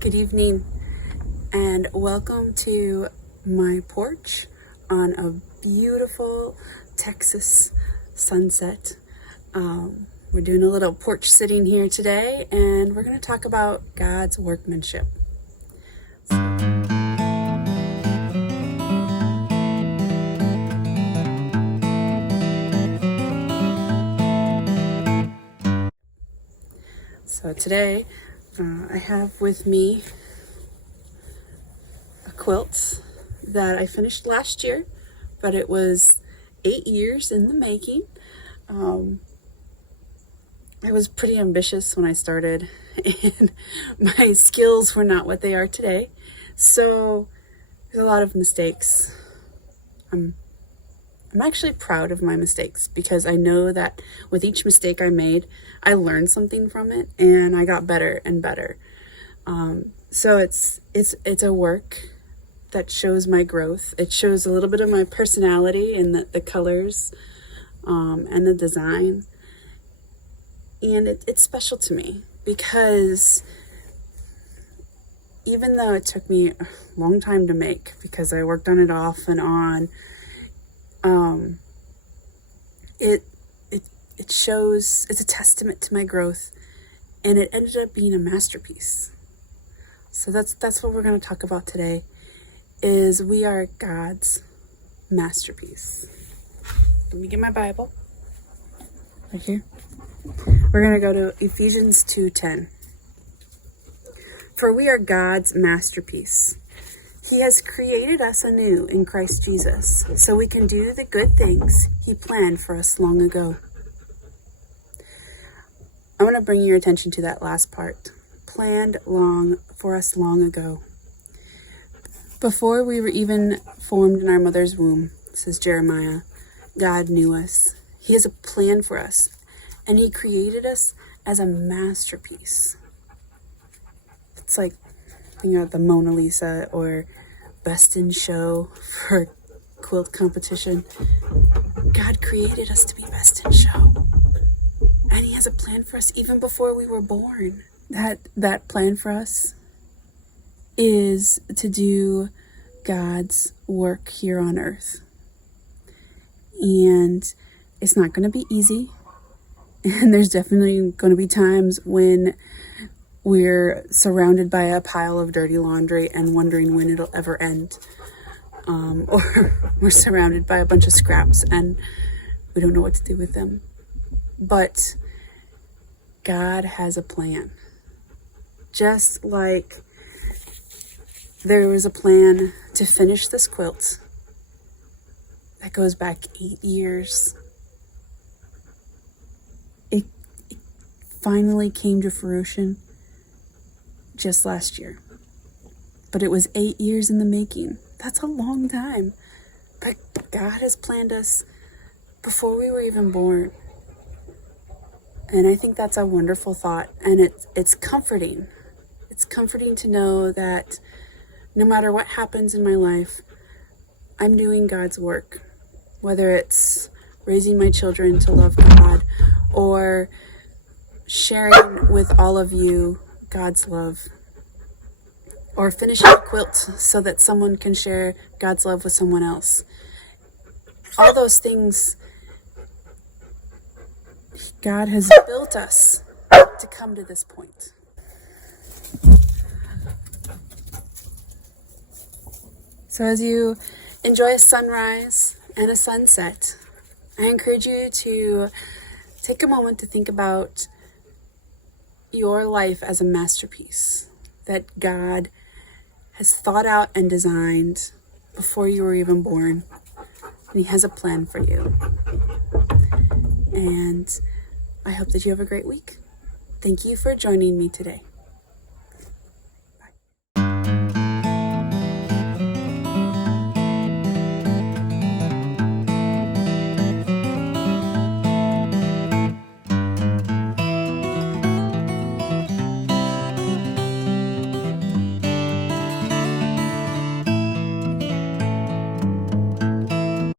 Good evening, and welcome to my porch on a beautiful Texas sunset. We're doing a little porch sitting here today, and we're going to talk about God's workmanship. So today, I have with me a quilt that I finished last year, but it was 8 years in the making. I was pretty ambitious when I started, and my skills were not what they are today. So there's a lot of mistakes. I'm actually proud of my mistakes because I know that with each mistake I made, I learned something from it and I got better and better. So it's a work that shows my growth. It shows a little bit of my personality in the colors and the design. And it's special to me because even though it took me a long time to make because I worked on it off and on, it shows, it's a testament to my growth, and it ended up being a masterpiece. So that's what we're going to talk about today, is we are God's masterpiece. Let me get my Bible right here. We're going to go to Ephesians 2:10. For we are God's masterpiece. He has created us anew in Christ Jesus, so we can do the good things He planned for us long ago. I want to bring your attention to that last part. Planned for us long ago. Before we were even formed in our mother's womb, says Jeremiah, God knew us. He has a plan for us, and He created us as a masterpiece. It's like, the Mona Lisa or Best in Show for quilt competition. God created us to be best in show. And He has a plan for us even before we were born. That plan for us is to do God's work here on earth. And it's not going to be easy. And there's definitely going to be times when we're surrounded by a pile of dirty laundry and wondering when it'll ever end. Or we're surrounded by a bunch of scraps and we don't know what to do with them. But God has a plan. Just like there was a plan to finish this quilt that goes back 8 years. It finally came to fruition just last year. But it was 8 years in the making. That's a long time. But God has planned us before we were even born. And I think that's a wonderful thought. And it's comforting. It's comforting to know that no matter what happens in my life, I'm doing God's work. Whether it's raising my children to love God or sharing with all of you God's love, or finishing a quilt so that someone can share God's love with someone else. All those things, God has built us to come to this point. So as you enjoy a sunrise and a sunset, I encourage you to take a moment to think about your life as a masterpiece that God has thought out and designed before you were even born. And He has a plan for you. And I hope that you have a great week. Thank you for joining me today.